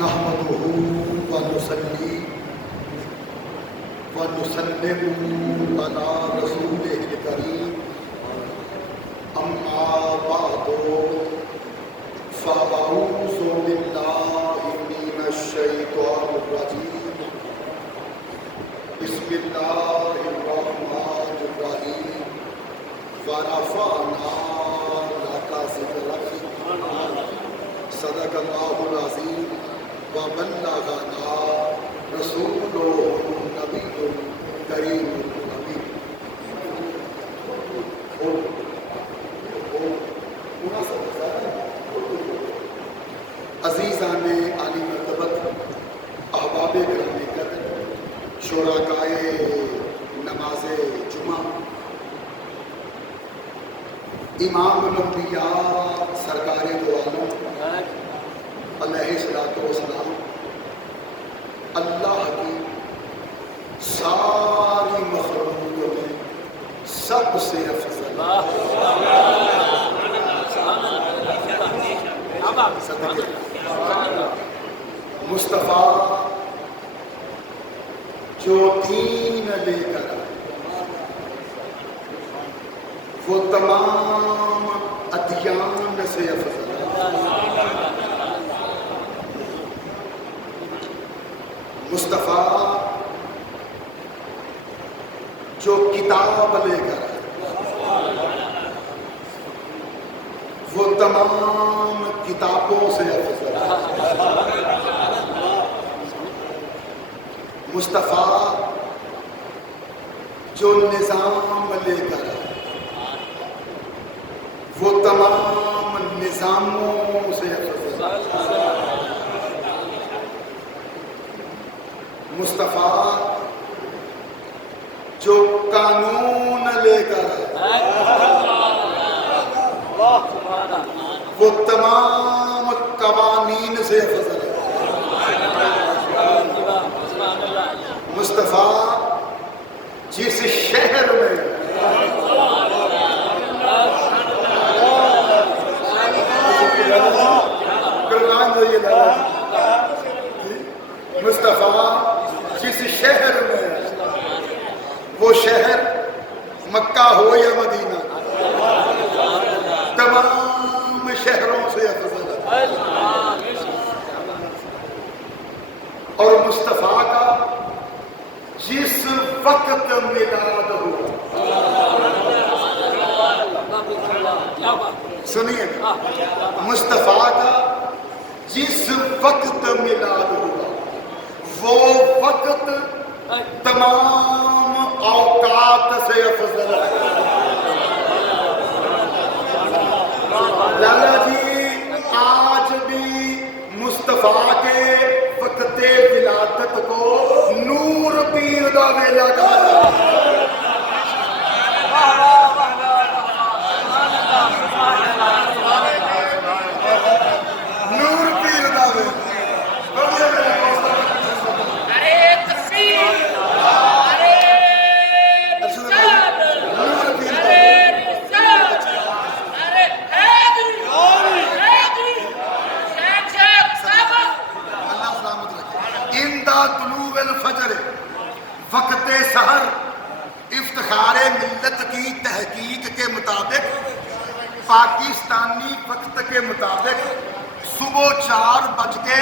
نحمده ونصلي ونسلم على رسوله الكريم أما بعد فأعوذ بالله من الشيطان الرجيم بسم الله الرحمن الرحيم ورفعنا لك ذكرك صدق الله العظيم وبلغنا رسوله النبي الكريم الأمين. عزیزان عالی مرتبت، احباب گرامی قدر، شرکائے نماز جمعہ، امام الانبیاء سرکار دو عالم علیہ السلام، اللہ کی ساری مخلوقوں میں سب سے افضل مصطفیٰ جو دین لے کر وہ تمام ادیان سے افضل مصطفیٰ جو کتاب لے کر وہ تمام کتابوں سے افضل مصطفیٰ جو نظام لے کر وہ تمام نظاموں سے افضل مصطفیٰ جو قانون لے کر وہ تمام قوانین سے افضل مصطفیٰ جس شہر میں مصطفیٰ جس شہر میں وہ شہر مکہ ہو یا مدینہ تمام شہروں سے افضل اور مصطفیٰ کا جس وقت میلاد ہوا، سنیے مصطفیٰ کا جس وقت میلاد ہوا وہ وقت تمام اوقات سے افضل ہے۔ لالا جی آج بھی مصطفیٰ کے وقت ولادت کو نور پیر دا ویلا کہا جاتا ہے۔ نور پیر دا ویلا وقت سحر افتخار ملت کی تحقیق کے مطابق پاکستانی وقت کے مطابق صبح 4:17 پہ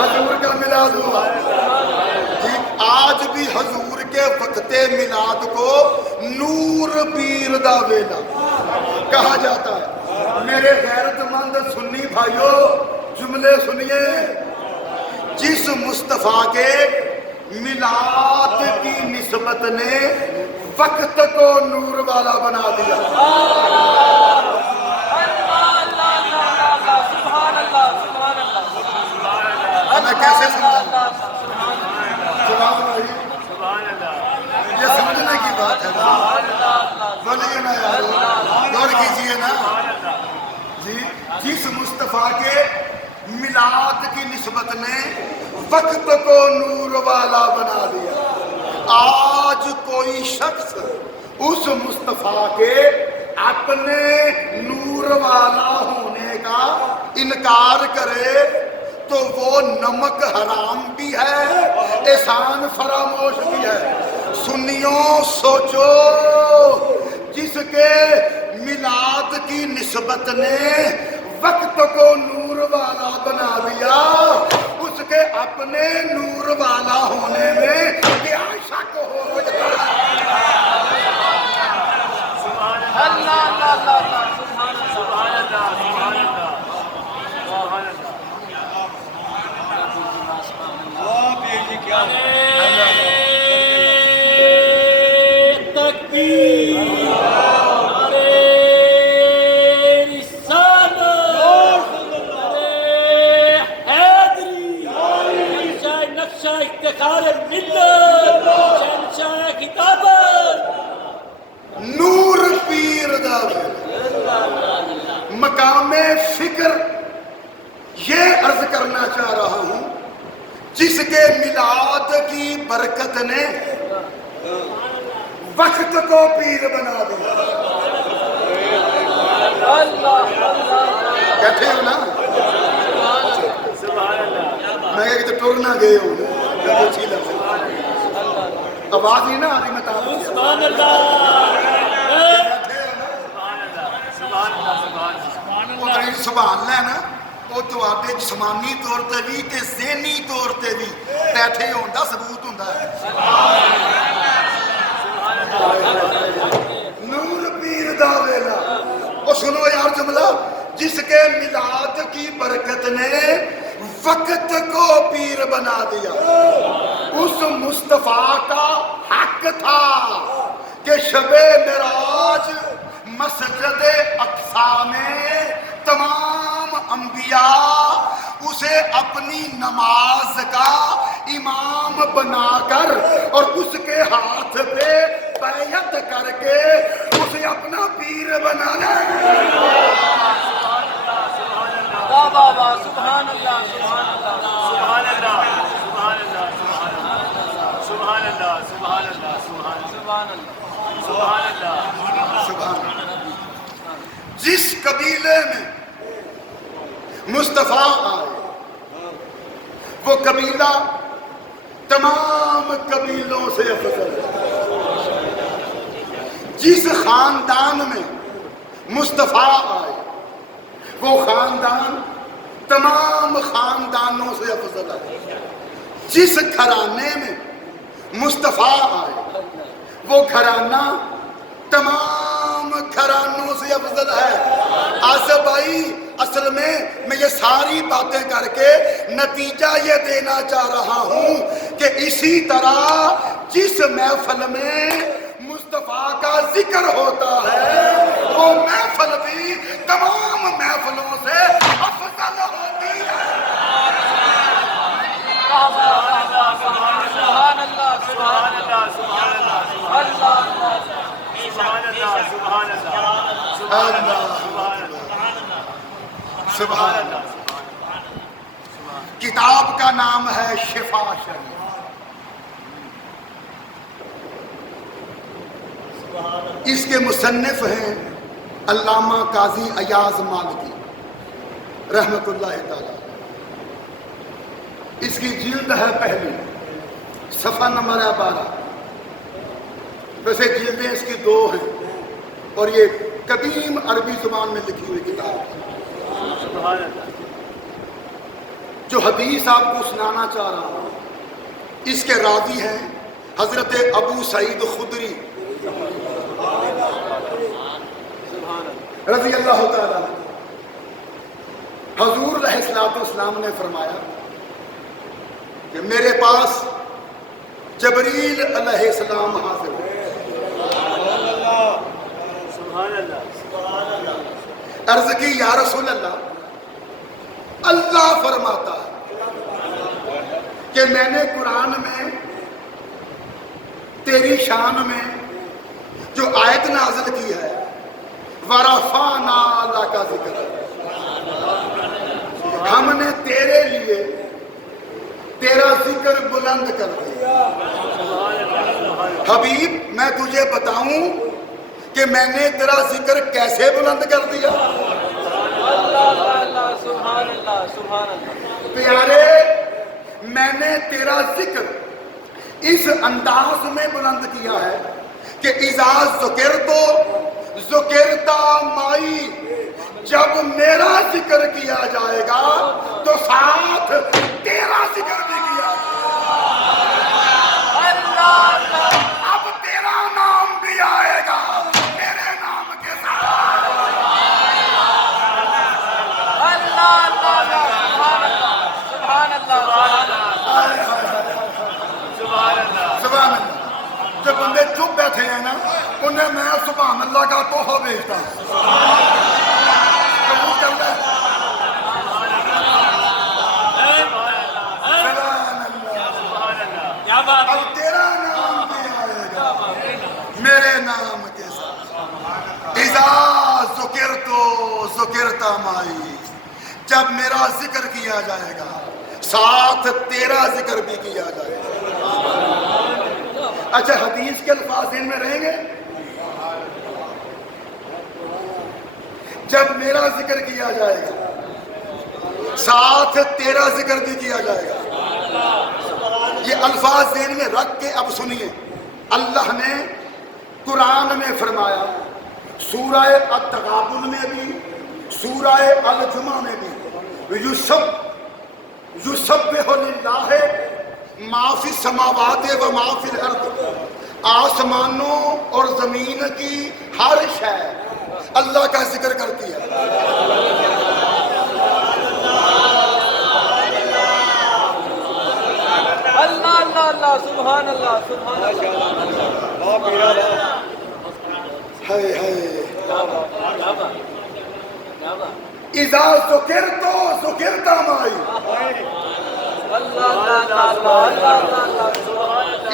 حضور کا میلاد ہوا۔ آج بھی حضور کے وقت میلاد کو نور پیر دا ویلا کہا جاتا ہے۔ میرے غیرت مند سنی بھائیو جملے سنیے، جس مصطفیٰ کے میلاد کی نسبت نے وقت کو نور والا بنا دیا۔ میں کیسے سمجھوں؟ یہ سمجھنے کی بات ہے، بولیے نا یار، غور کیجیے نا جی۔ جس مصطفیٰ کے میلاد کی نسبت نے وقت کو نور والا بنا دیا، آج کوئی شخص اس مصطفیٰ کے اپنے نور والا ہونے کا انکار کرے تو وہ نمک حرام بھی ہے، احسان فراموش بھی ہے۔ سنیوں سوچو، جس کے میلاد کی نسبت نے وقت کو نور والا بنا دیا، اس کے اپنے نور والا ہونے میں کیا شک ہو سکتا ہے؟ اللہ اللہ اللہ سبحان اللہ سبحان اللہ سبحان اللہ تکبیر نور پیر دا مقام فکر یہ عرض کرنا چاہ رہا ہوں، جس کے میلاد کی برکت نے وقت کو پیر بنا دیا۔ کہتے ہو نا، میں کہ تو ٹور نہ گئے ہوں، آواز نہیں نا آدھی میں تعلق سبحان اللہ سبحان اللہ نا، وہ تو آتے جسمانی طور تے بھی تے ذہنی طور تے بھی بیٹھے ہوندہ ثبوت ہوندہ ہے۔ نور پیر دا ویلا، اور سنو یار جملہ، جس کے میلاد کی برکت نے وقت کو پیر بنا دیا۔ اس مصطفیٰ کا حق تھا کہ شب معراج مسجد اقصی میں تمام انبیاء اسے اپنی نماز کا امام بنا کر اور اس کے ہاتھ پہ بیعت کر کے اسے اپنا پیر بنا لے۔ سبحان اللہ سبحان اللہ سبحان اللہ سبحان اللہ سبحان اللہ سبحان اللہ سبحان اللہ سبحان اللہ سبحان اللہ۔ جس قبیلے میں مصطفیٰ آئے وہ قبیلہ تمام قبیلوں سے افضل ہے۔ جس خاندان میں مصطفیٰ آئے وہ خاندان تمام خاندانوں سے افضل ہے۔ جس گھرانے میں مصطفیٰ آئے وہ گھرانہ تمام گھرانوں سے افضل ہے۔ آصف بھائی، اصل میں یہ ساری باتیں کر کے نتیجہ یہ دینا چاہ رہا ہوں کہ اسی طرح جس محفل میں مصطفیٰ کا ذکر ہوتا ہے وہ محفل بھی تمام محفلوں سے افضل ہوتی ہے۔ سبحان اللہ سبحان اللہ سبحان اللہ سبحان اللہ سبحان اللہ سبحان اللہ۔ کتاب کا نام ہے شفا شریف۔ اس کے مصنف ہیں علامہ قاضی ایاز مالکی رحمت اللہ تعالی۔ اس کی جلد ہے پہلی، صفحہ نمبر 12۔ ویسے جلدیں اس کی 2 ہیں اور یہ قدیم عربی زبان میں لکھی ہوئی کتاب ہے۔ جو حدیث آپ کو سنانا چاہ رہا ہوں اس کے راوی ہیں حضرت ابو سعید خدری رضی اللہ تعالیٰ۔ حضور علیہ السلام نے فرمایا کہ میرے پاس جبریل علیہ السلام حاضر ہے۔ عرض کی یا رسول اللہ، اللہ فرماتا ہے کہ میں نے قرآن میں تیری شان میں جو آیت نازل کی ہے وَرَفَعْنَا لَكَ ذِكْرَكَ، ہم نے تیرے لیے تیرا ذکر بلند کر دیا۔ حبیب میں تجھے بتاؤں کہ میں نے تیرا ذکر کیسے بلند کر دیا؟ پیارے میں نے تیرا ذکر اس انداز میں بلند کیا ہے کہ اذا ذکرتو ذکرتا مائی، جب میرا ذکر کیا جائے گا تو ساتھ تیرا ذکر بھی کیا جائے گا۔ اب تیرا نام بھی آئے گا میرے نام کے ساتھ۔ سبحان اللہ۔ جو بندے چپ بیٹھے ہیں نا انہیں میں سبحان اللہ کا تحفہ بھیجتا ہوں۔ قبول کر لیں؟ اب تیرا نام بھی آئے گا میرے نام کے ساتھ۔ اذا ذکرتو ذکرتا مائی، جب میرا ذکر کیا جائے گا ساتھ تیرا ذکر بھی کیا جائے گا۔ اچھا حدیث کے الفاظ ان میں رہیں گے، جب میرا ذکر کیا جائے گا ساتھ تیرا ذکر بھی کیا جائے گا۔ یہ الفاظ ذہن میں رکھ کے اب سنیے، اللہ نے قرآن میں فرمایا، سورہ التغابن میں بھی سورہ الجمعہ میں بھی، یسبح للہ ما فی السماوات و ما فی الارض، آسمانوں اور زمین کی ہر شے اللہ کا ذکر کرتی ہے۔ اللہ اللہ اللہ، سبحان اللہ سبحان اللہ۔ ہائے ہائے، اذا ذکرتو ذکرتا مائی۔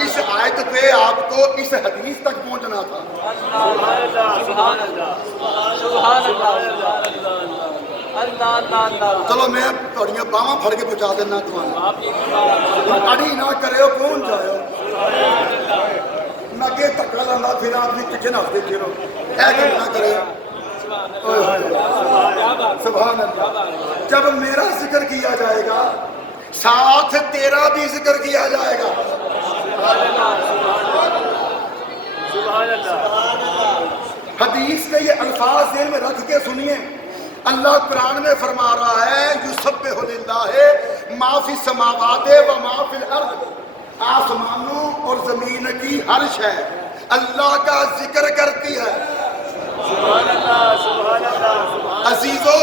اس آیت پہ آپ کو اس حدیث تک پہنچنا تھا۔ چلو میں تھوڑیاں باواں پھڑ کے پہنچا دینا تمہیں، اڑی نہ کرے ہو پہنچ جائے ہو، نہ کہ تکڑا لانا پھر آپ بھی پیچھے نہ ہفتے پھرو، ایسے نہ کرے۔ سبحان اللہ۔ جب میرا ذکر کیا جائے گا ساتھ تیرا بھی ذکر کیا جائے گا۔ حدیث کے یہ الفاظ ذہن میں رکھ کے سنیے، اللہ قرآن میں فرما رہا ہے یسبح للہ ما فی السماوات و ما فی الارض، آسمانوں اور زمین کی ہر شے اللہ کا ذکر کرتی ہے۔ عزیزو،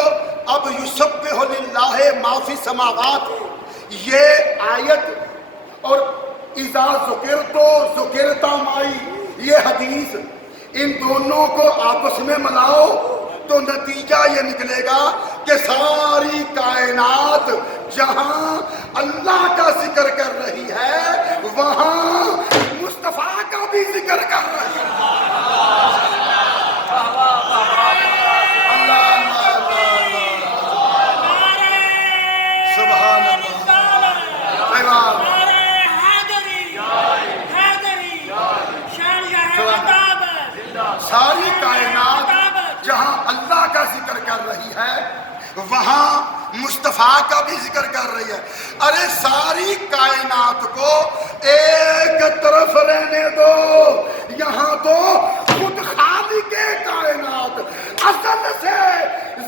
اب یسبح للہ ما فی السماوات یہ آیت اور اذا ذکرتو ذکرتا مائی یہ حدیث، ان دونوں کو آپس میں ملاؤ تو نتیجہ یہ نکلے گا کہ ساری کائنات جہاں اللہ کا ذکر کر رہی ہے وہاں مصطفیٰ کا بھی ذکر کر رہی ہے۔ ساری کائنات جہاں اللہ کا ذکر کر رہی ہے وہاں مصطفیٰ کا بھی ذکر کر رہی ہے۔ ارے ساری کائنات کو ایک طرف رہنے دو، یہاں تو خود خالق کائنات اصل سے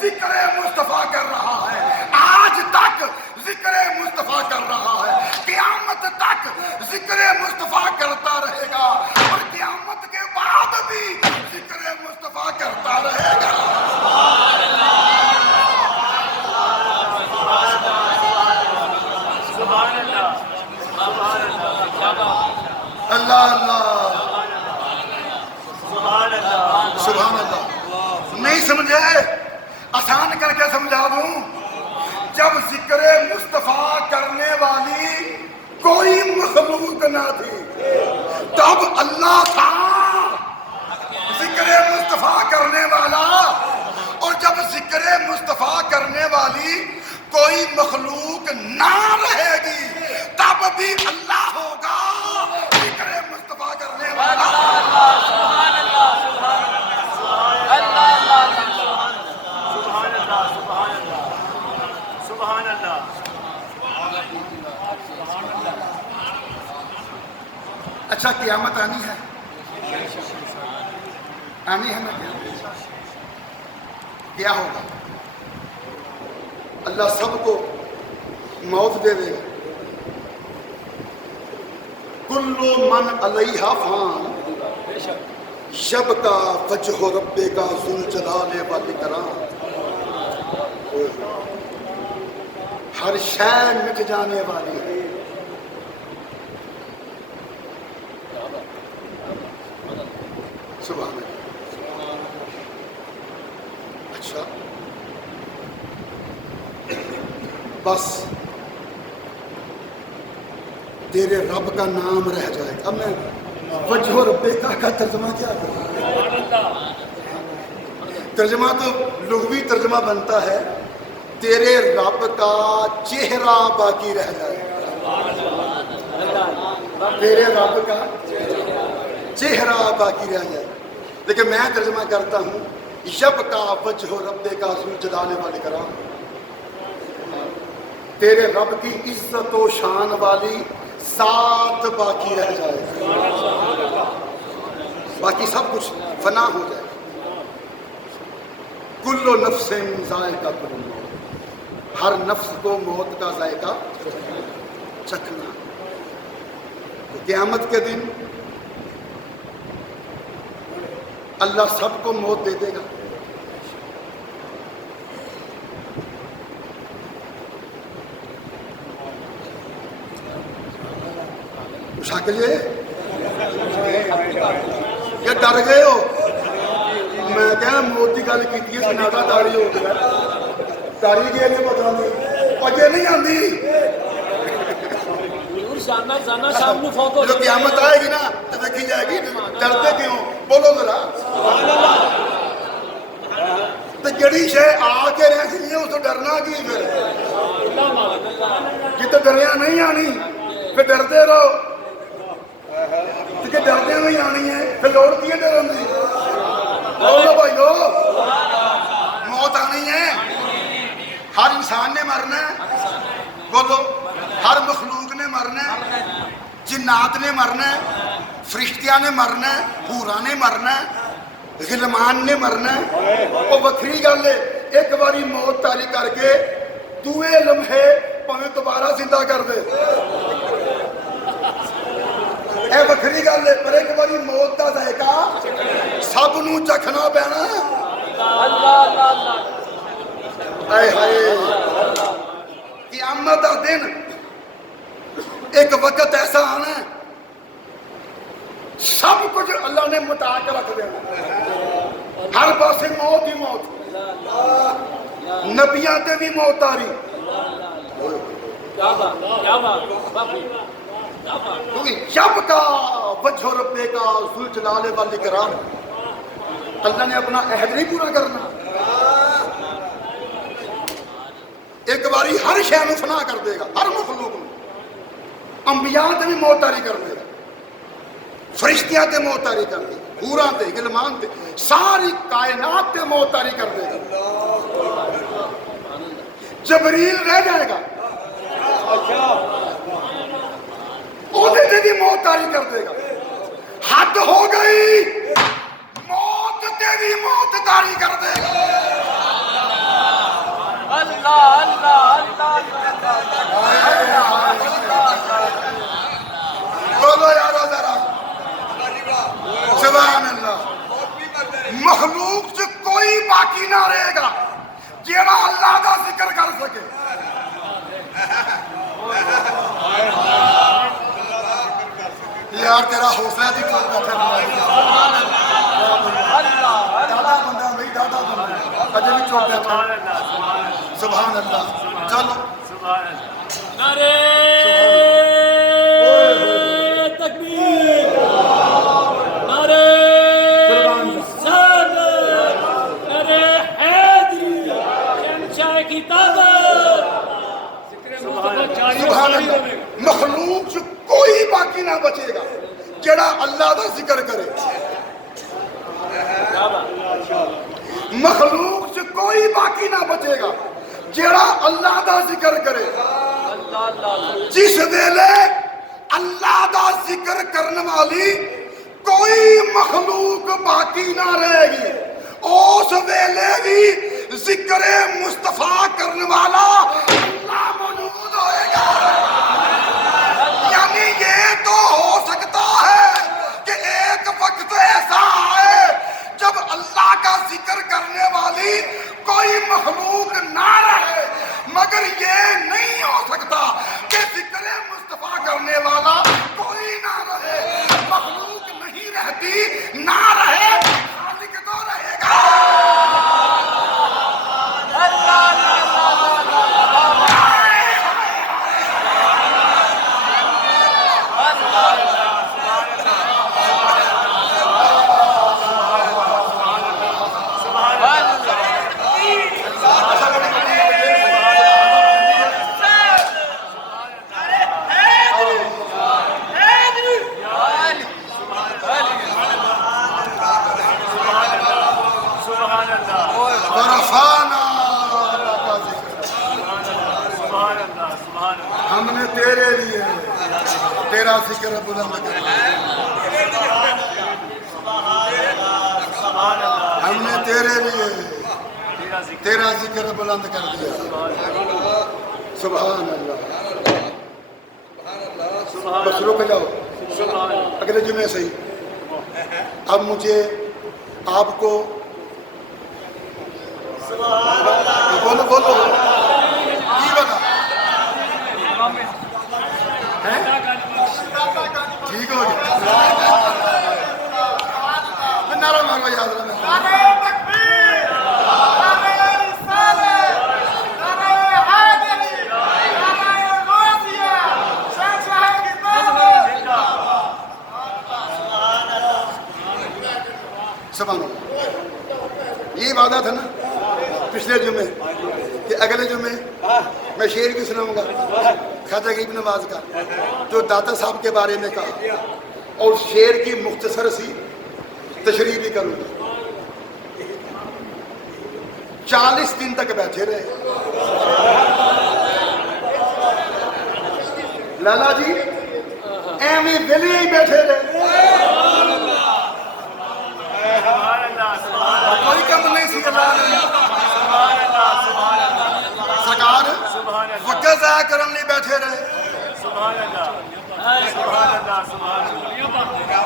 ذکر مصطفیٰ کر رہا ہے، آج تک ذکر مصطفیٰ کر رہا ہے، قیامت تک ذکر مصطفیٰ کرتا رہے گا اور قیامت کے بعد بھی ذکر مصطفیٰ کرتا رہے گا۔ اللہ اللہ، سبحان اللہ۔ نہیں سمجھے؟ آسان کر کے سمجھا دوں، جب ذکر مصطفیٰ کرنے والی کوئی مخلوق نہ تھی تب اللہ تھا ذکر مصطفیٰ کرنے والا، اور جب ذکر مصطفیٰ کرنے والی کوئی مخلوق نہ رہے گی تب بھی اللہ ہوگا ذکر مصطفیٰ کرنے والا۔ سبحان اللہ اچھا قیامت آنی ہے نا کیا ہوگا؟ اللہ سب کو موت دے دے گا. کلو من علیہا فان یبقی وجہ ربک ذو الجلال والاکرام. ہر شے مٹ جانے والی ہے. سبحان اللہ. اچھا بس تیرے رب کا نام رہ جائے گا. اب میں وجہ ربک کا ترجمہ کیا کروں؟ ترجمہ تو لغوی ترجمہ بنتا ہے تیرے رب کا چہرہ باقی رہ جائے گا. تیرے رب کا چہرہ باقی رہ جائے. لیکن میں ترجمہ کرتا ہوں یبقی وجہ ربک ذو الجلال والاکرام. تیرے رب کی عزت و شان والی ذات باقی رہ جائے. باقی سب کچھ فنا ہو جائے. کل نفس ذائقۃ الموت. ہر نفس کو موت کا ذائقہ چکھنا. قیامت کے دن اللہ سب کو موت دے دے گا. شاکر جی یہ ڈر گئے ہو؟ میں کہنا موت کی گل کی سناٹا داڑی ہو گیا. داڑی کے نہیں پتا نہیں اجے نہیں آتی. جو قیامت آئے گی نا تو دیکھی جائے گی. ڈرتے کیوں؟ بولو ذرا. تو جڑی شے آ کے رہ سی اس تو ڈرنا کی پھر؟ جتنے ڈریا نہیں آنی پھر ڈرتے رہو. کہ ڈرتے ہوئی آنی ہے پھر لوڑ کی ہے ڈرن دی؟ بولو بھائیو موت آنی ہے. ہر انسان نے مرنا ہے. بولو ہر مخلوق نے مرنا ہے. جنات نے مرنا ہے, فرشتیاں نے مرنا ہے, حوراں نے مرنا ہے, غلمان نے مرنا ہے. وہ وکری گل ہے ایک باری موت تاری کر کے دوے لمحے پاویں دوبارہ زندہ کر دے. اے وکری گل ہے پر ایک باری موت کا ذائقہ سب نو چکھنا پینا. ہائے ہائے قیامت کا دن ایک وقت ایسا آنا ہے سب کچھ اللہ نے مٹا کے رکھ دینا. ہر پاسے موت ہی موت. نبیاں تے بھی موت آ رہی. یبقی وجہ ربک ذو الجلال والاکرام. اللہ نے اپنا عہد نہیں پورا کرنا. ایک باری ہر شے نو فنا کر دے گا. ہر مخلوق نو. انبیاء تے بھی موت تاری کر دے گا. فرشتیاں تے موت تاری کر دے گا. حوراں تے غلمان تے ساری کائنات تے موت تاری کر دے گا. جبریل رہ جائے گا تے بھی موت تاری کر دے گا. حد ہو گئی موت تے بھی موت تاری کر دے گا. اللہ اللہ اللہ بولو یارو ذرا سبحان اللہ. مخلوق سے کوئی باقی نہ رہے گا جیڑا اللہ کا ذکر کر سکے. یار تیرا حوصلہ دی کوئی بیٹھے دادا بندہ بھائی دادا بندہ اجے بھی چوپ بیٹھا. سبحان اللہ. چلو نعرے تکبیر نعرے صادق نعرے حیدری شہنشاہ کی طاقت. سبحان اللہ. مخلوق سے کوئی باقی نہ بچے گا جڑا اللہ کا ذکر کرے. مخلوق سے کوئی باقی نہ بچے گا جڑا اللہ دا ذکر کرے اللہ اللہ جس ویلے اللہ دا ذکر کرنے والی کوئی مخلوق باقی نہ رہے گی اس ویلے بھی ذکر مصطفیٰ کرنے والا اللہ موجود ہوئے گا یعنی یہ تو ہو سکتا ہے کہ ایک وقت ایسا آئے جب اللہ کا ذکر کرنے والی کوئی مخلوق نہ رہے مگر یہ نہیں ہو سکتا کہ ذکر مصطفیٰ کرنے والا کوئی نہ رہے مخلوق نہیں رہتی نہ رہے خالق تو رہے گا ہم نے تیرے لیے تیرا ذکر بلند کر دیا ہم نے تیرے لیے تیرا ذکر بلند کر دیا سبحان اللہ بس رک جاؤ اگلے جمعے سے ہی اب مجھے آپ کو بولو بولو کی بنا ٹھیک ہو گیا نعرہ مانگو یاد رہنا سبحان اللہ یہ وعدہ تھا نا پچھلے جمعے کہ اگلے جمعے میں شعر بھی سناؤں گا خواجہ غریب نواز کا جو داتا صاحب کے بارے میں کہا اور شعر کی مختصر سی تشریح بھی کروں گا 40 دن تک بیٹھے رہے لالا جی ایویں ویلے ہی بیٹھے رہے کوئی کم نہیں سی سرکار وقت ضائع کرنے نہیں بیٹھے رہے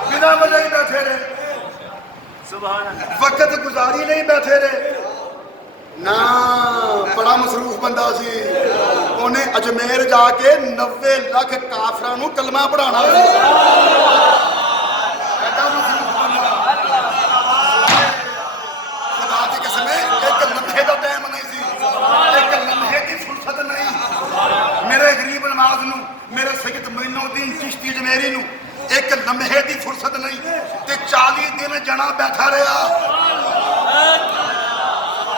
بنا وجہ ہی بیٹھے رہے وقت گزاری نہیں بیٹھے رہے نا بڑا مصروف بندہ سی انہیں اجمیر جا کے 90 لاکھ کافرانو کلمہ پڑھانا خدا کی قسم ایک لمحے کا ٹائم نہیں سی ایک لمحے کی فرصت نہیں میرے غریب نواز نو میرے سید معین الدین چشتی اجمیری نو ایک لمحے کی فرصت نہیں تے 40 دن جنا بیٹھا رہا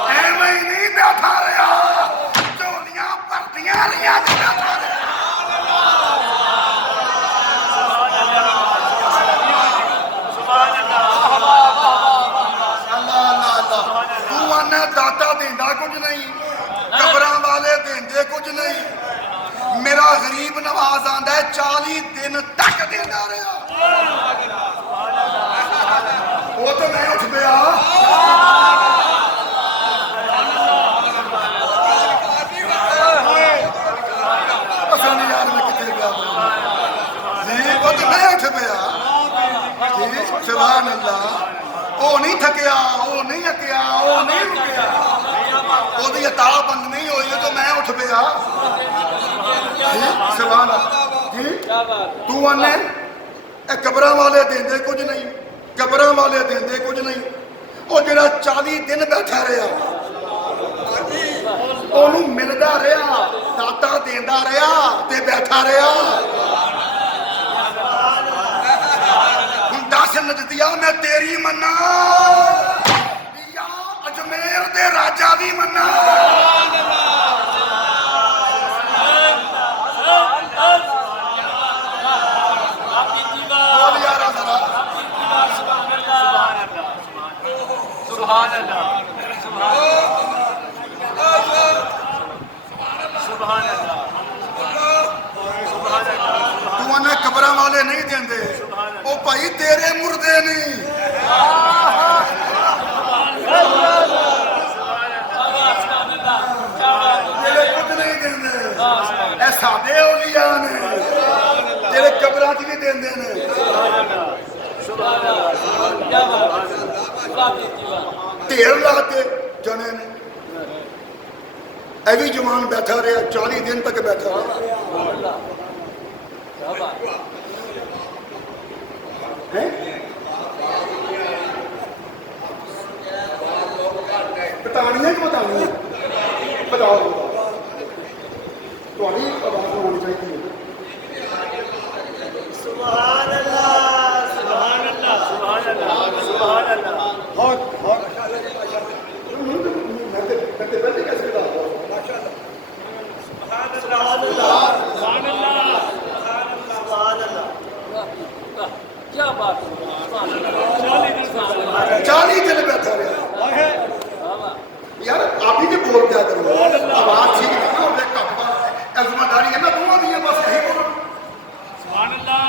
ایویں ہی نہیں بیٹھا رہا چولیاں پردیاں لیا کے بیٹھا رہا داتا دیندا کچھ نہیں قبراں والے دیندے کچھ نہیں میرا غریب نواز آندا ہے 40 دن تک دیندا رہا وہ تو میں اٹھ پیا پتہ نہیں یار میں کتنے گیا جی وہ تو میں اٹھ پیا جی سبحان اللہ وہ نہیں تھکیا وہ نہیں اکیا وہ نہیں رکیا وہ دی عطا بند نہیں ہوئی تو میں اٹھ پیا جی سبحان اللہ جی تو آنے اے قبراں والے دیندے کچھ نہیں قبراں والے دیندے کچھ نہیں وہ جڑا 40 دن بیٹھا رہا انہوں ملدا رہا داتا دیندا رہا تے بیٹھا رہا دس نجدیا میں تیری منا یا اجمیر دے راجا بھی منا سبحان اللہ سبحان اللہ تو انہیں قبراں والے نہیں دیندے او بھائی تیرے مردے نہیں تیرے کچھ نہیں دیندے اے سادے اولیاء نے تیرے قبراں چ بھی دیندے نے ڈھیر لا کے جنے نے اے بھی جوان بیٹھا رہا 40 دن تک بیٹھا رہا بتانی ہے کہ بتانی ہے بتاؤ تھوڑی آواز ہونی چاہیے سبحان اللہ سبحان اللہ سبحان اللہ سبحان اللہ کیا بات ہے 40 دن بیٹھا رہا یار آپ ہی بھی بول دیا کرو آواز ٹھیک ہے نا اپنے کپ ذمہ داری ہے نا دونوں دی ہے بس یہی بولو سبحان اللہ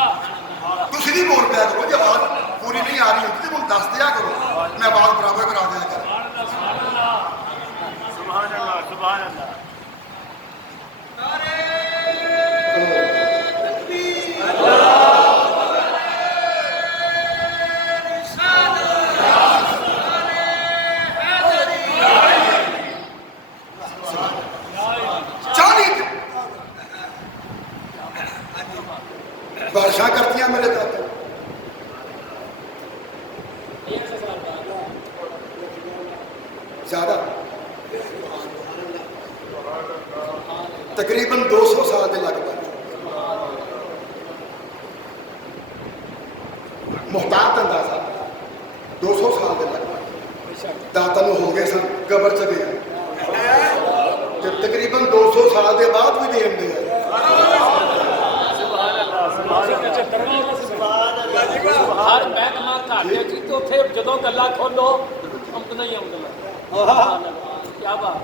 تسی نہیں بول پیا کرو جی آواز پوری نہیں آ رہی ہوتی تو مجھے دس دیا کرو میں آواز برابر کرا دیا کروں سبحان اللہ سبحان اللہ بارشاں کرتی ہیں میرے دادا زیادہ تقریباً 200 سال کے لگ بھگ محتاط اندازہ 200 سال کے لگ بھگ داتا نو ہو گئے سن قبر چ گئے جب تقریباً 200 سال کے بعد بھی دین دے ہر محکمہ گھاٹے چ تو اتنے جدوں گلا کھولو آمدنا ہی آمدنا کیا بات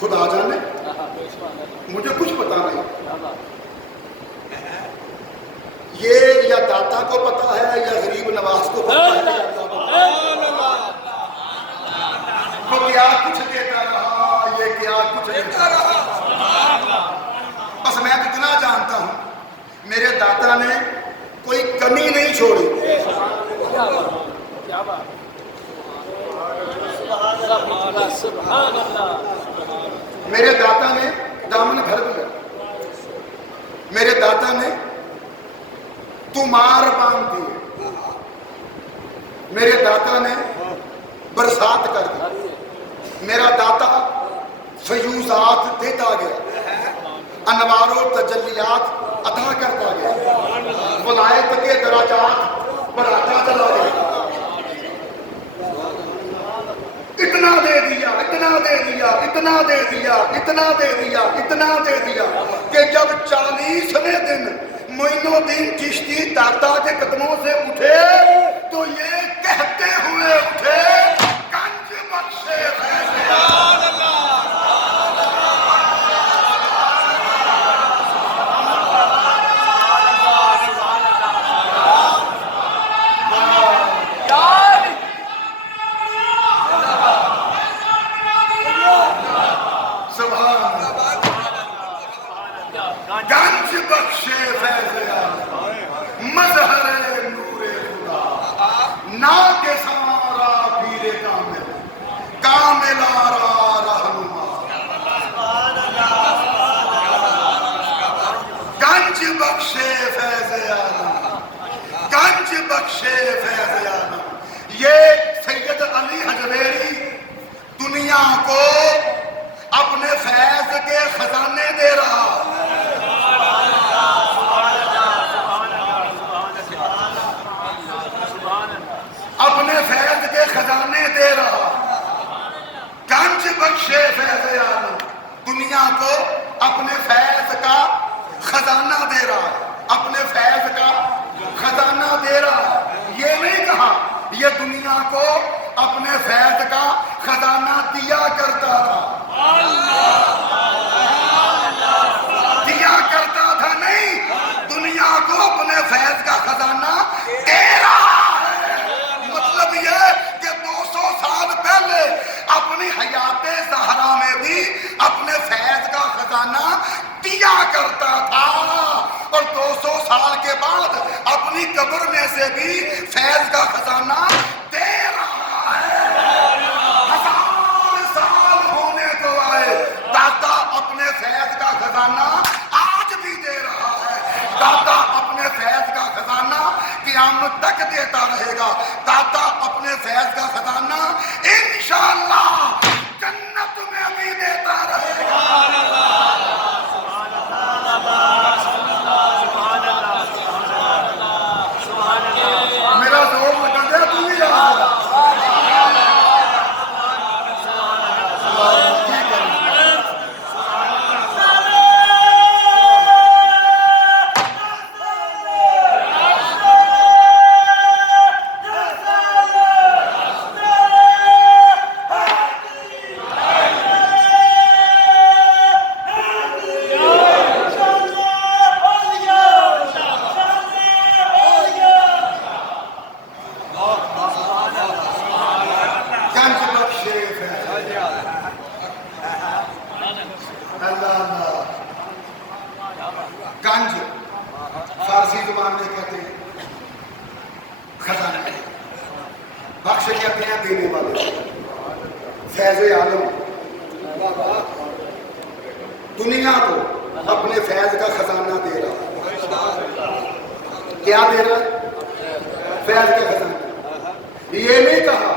خدا جانے مجھے کچھ پتا نہیں یہ یا داتا کو پتا ہے یا غریب نواز کو پتا ہے وہ کیا کچھ دیتا رہا یہ کیا کچھ دیتا رہا بس میں اتنا جانتا ہوں میرے داتا نے کوئی کمی نہیں چھوڑی کیا بات سبحان اللہ میرے داتا نے دامن بھر دیا میرے داتا نے تمار باندھ دیے میرے داتا نے برسات کر دی میرا داتا فیوزات دیتا گیا انوار و تجلیات عطا کرتا گیا ولایت کے درجات بڑھاتا چلا گیا اتنا دے دیا اتنا دے دیا اتنا دے دیا اتنا دے دیا اتنا دے دیا کہ جب 40ویں دن معین الدین چشتی داتا کے قدموں سے اٹھے تو یہ کہتے ہوئے اٹھے گنج بخشے گنج بخشے فیض مظہر نور خدا نا کے سارا پیر کامل کامل آرا رہنما گنج بخشے فیض عالم گنج بخشے فیض عالم یہ سید علی حجویری دنیا کو اپنے فیض کے خزانے دے رہا اپنے فیض کے خزانے دے رہا گنج بخشے فیض عالم دنیا کو اپنے فیض کا خزانہ دے رہا اپنے فیض کا خزانہ دے رہا یہ نہیں کہا یہ دنیا کو اپنے فیض کا خزانہ دیا کرتا تھا کرتا تھا اور 200 سال کے بعد اپنی قبر میں سے بھی فیض کا خزانہ دے رہا ہے. 1000 سال ہونے کو آئے، داتا اپنے فیض کا خزانہ آج بھی دے رہا ہے. داتا اپنے فیض کا خزانہ قیامت تک دیتا رہے گا. داتا اپنے فیض کا خزانہ انشاءاللہ جنت میں بھی دیتا رہے گا. میرا زور لگا دے تو بھی یاد ہے. گنج فارسی زبان میں کہتے ہیں خزانہ، بخش کہتے ہیں دینے والے. فیض عالم دنیا کو اپنے فیض کا خزانہ دے رہا ہے. کیا دے رہا ہے؟ فیض کا خزانہ. یہ نہیں کہا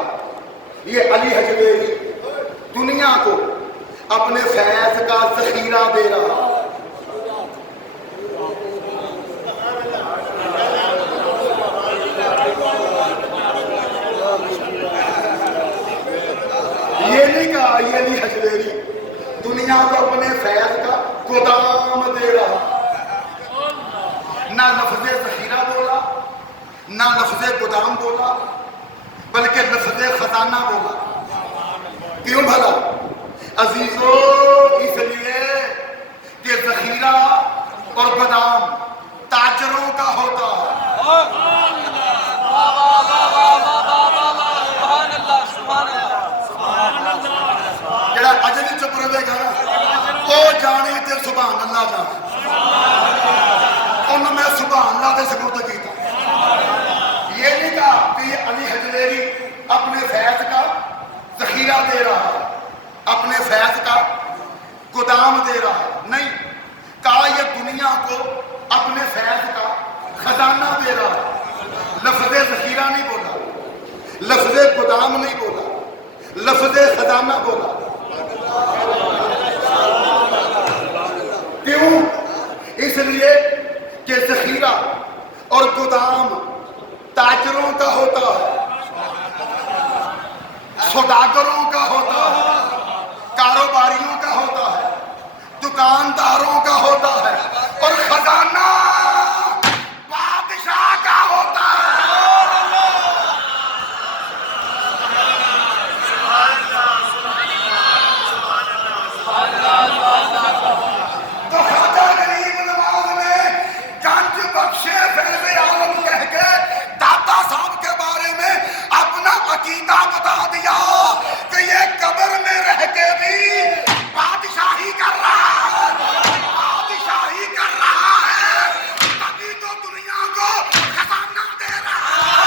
یہ علی حجویری دنیا کو اپنے فیض کا ذخیرہ دے رہا ہے. یہ نہیں کہا یہ علی حجویری دنیا کو اپنے فیض کا گودام دے رہا. نہ لفظ ذخیرہ بولا، نہ لفظ گودام بولا، بلکہ لفظ خزانہ بولا. کیوں بھلا عزیزو؟ اس لیے کہ ذخیرہ اور گودام تاجروں کا ہوتا ہے. جڑا اجنبی چپ رہے گا نا وہ جانے تے سبحان اللہ جانے. انہوں میں سبحان اللہ دے سپرد کیتا. یہ نہیں کہا کہ یہ علی حجویری اپنے فیض کا ذخیرہ دے رہا ہے، اپنے فیض کا گودام دے رہا ہے. نہیں کہا یہ دنیا کو اپنے فیض کا خزانہ دے رہا ہے. لفظ ذخیرہ نہیں بولا، لفظ گودام نہیں بولا، لفظ خزانہ بولا. کیوں؟ اس لیے کہ ذخیرہ اور گودام تاجروں کا ہوتا ہے، سوداگروں کا ہوتا ہے، کاروباریوں کا ہوتا ہے، دکانداروں کا ہوتا ہے، اور خزانہ بادشاہ کا ہوتا ہے. تو خواجہ غریب نواز نے گنج بخشے فیض عالم کہہ کے داتا صاحب کے بارے میں اپنا عقیدہ بتا دیا کہ یہ قبر میں رہ کے بھی بادشاہی کر رہا ہے، بادشاہی کر رہا ہے. تبھی تو دنیا کو خزانہ دے رہا ہے.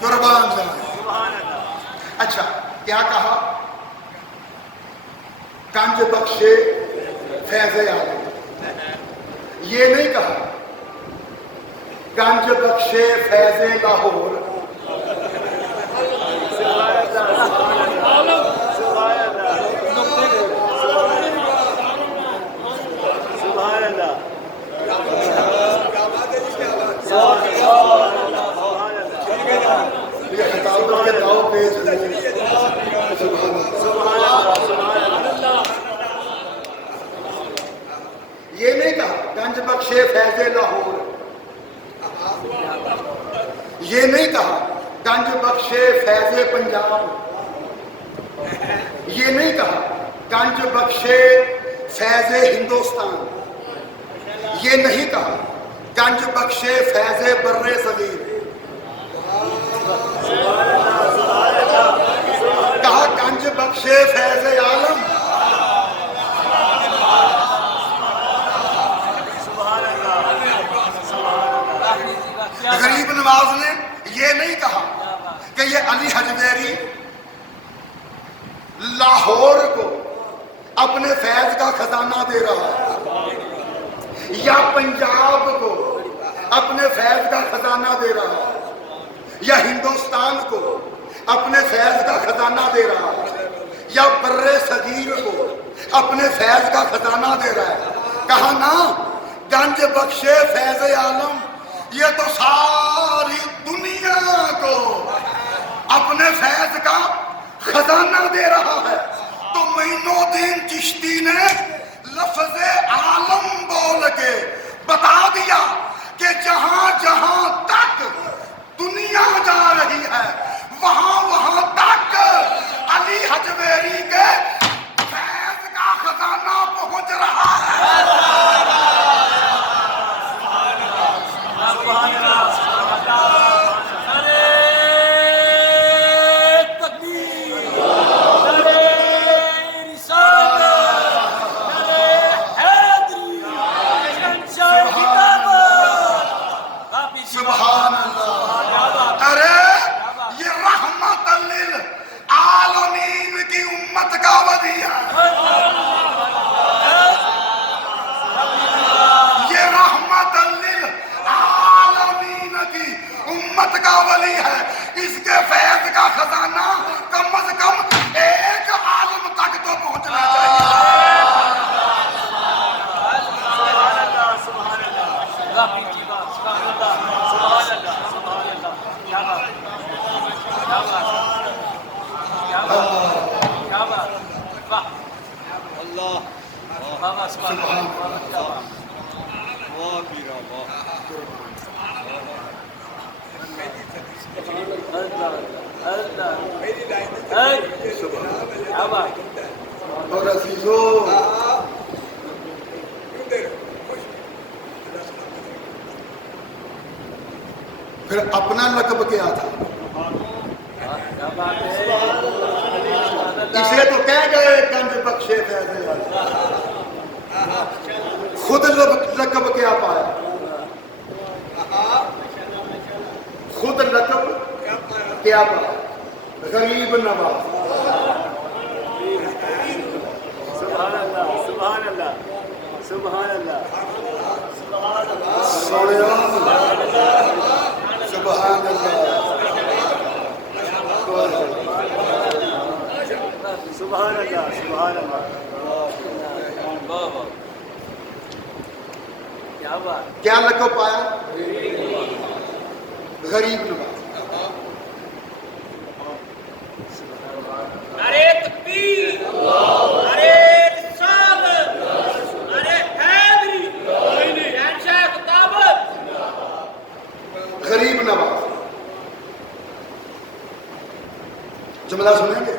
قربان جائے. اچھا کیا کہا؟ گنج بخشے فیض عالم. یہ نہیں کہا گنج بخشے فیض لاہور. یہ خطابوں کے داؤ پیش ہے. یہ نہیں کہا گنج بخشے فیض لاہور. یہ نہیں کہا گنج بخشے فیض پنجاب. یہ نہیں کہا گنج بخشے فیض ہندوستان، یہ نہیں کہا گنج بخشے فیض بر صغیر، کہا گنج بخشے فیض عالم۔ غریب نواز نے یہ نہیں کہا کہ یہ علی حجویری لاہور کو اپنے فیض کا خزانہ دے رہا ہے، یا پنجاب کو اپنے فیض کا خزانہ دے رہا ہے، یا ہندوستان کو اپنے فیض کا خزانہ دے رہا ہے، یا بر صغیر کو اپنے فیض کا خزانہ دے رہا ہے۔ کہا نا گنج بخشے فیض عالم، یہ تو ساری دنیا کو اپنے فیض کا خزانہ دے رہا ہے۔ تو معین الدین چشتی نے لفظ عالم بول کے بتا دیا کہ جہاں جہاں تک دنیا جا رہی ہے وہاں وہاں تک علی حجویری کے فیض کا خزانہ پہنچ رہا ہے۔ سبحان اللہ۔ ارے یہ رحمت للعالمین کی امت کا ولی ہے، یہ رحمت للعالمین کی امت کا ولی ہے، اس کے فیض کا خزانہ کم از کم ایک عالم تک تو پہنچنا چاہیے۔ اور عزیزو پھر اپنا لقب کیا تھا؟ اسے تو کہہ گئے گنج بخشے فیض عالم، خود لقب کیا پایا؟ خود لقب کیا پایا؟ غریب نواز۔ سبحان اللہ سبحان اللہ سبحان اللہ سبحان اللہ۔ سبحان اللہ سبحان اللہ۔ کیا لقب پایا؟ غریب نواز۔ ارے تکبیر، ارے رسالت، ارے حیدری، شہنشاہ خطابت۔ غریب نواز جملہ سنیں گے؟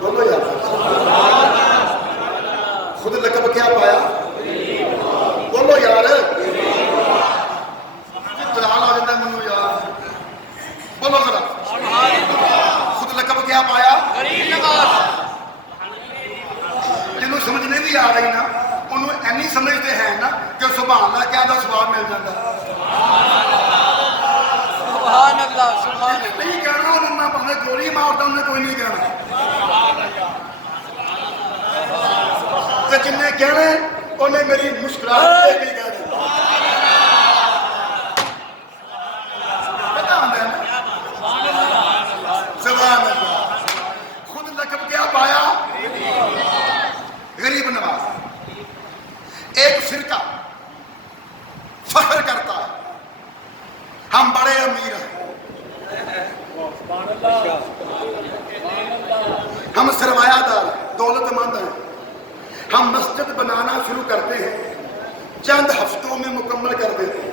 بولو یار، خود لقب کیا پایا؟ بولو یار، جلال آ جاتا ہے منو یار، بولو ذرا، خود لقب کیا پایا؟ غریب نواز۔ جنہوں سمجھ نہیں بھی آ رہی نا انہوں اینی سمجھتے ہیں نا کہ سبحان اللہ کیا دا سواب مل جاتا ہے۔ سبحان اللہ سبحان اللہ۔ نہیں کہنا انہوں نے بھاوے گولی مارتا انہیں کوئی نہیں کہنا، کہ جن نے کہنا ہے انہیں میری مشکلات دیکھ کے کہہ دیں۔ پتہ ہوتا ہے نا؟ سبحان اللہ۔ خود لقب کیا پایا؟ غریب نواز۔ ایک فرقہ فخر کرتا ہے ہم بڑے امیر ہیں، ہم سرمایہ دار دولت مند ہیں، ہم مسجد بنانا شروع کرتے ہیں چند ہفتوں میں مکمل کر دیتے ہیں،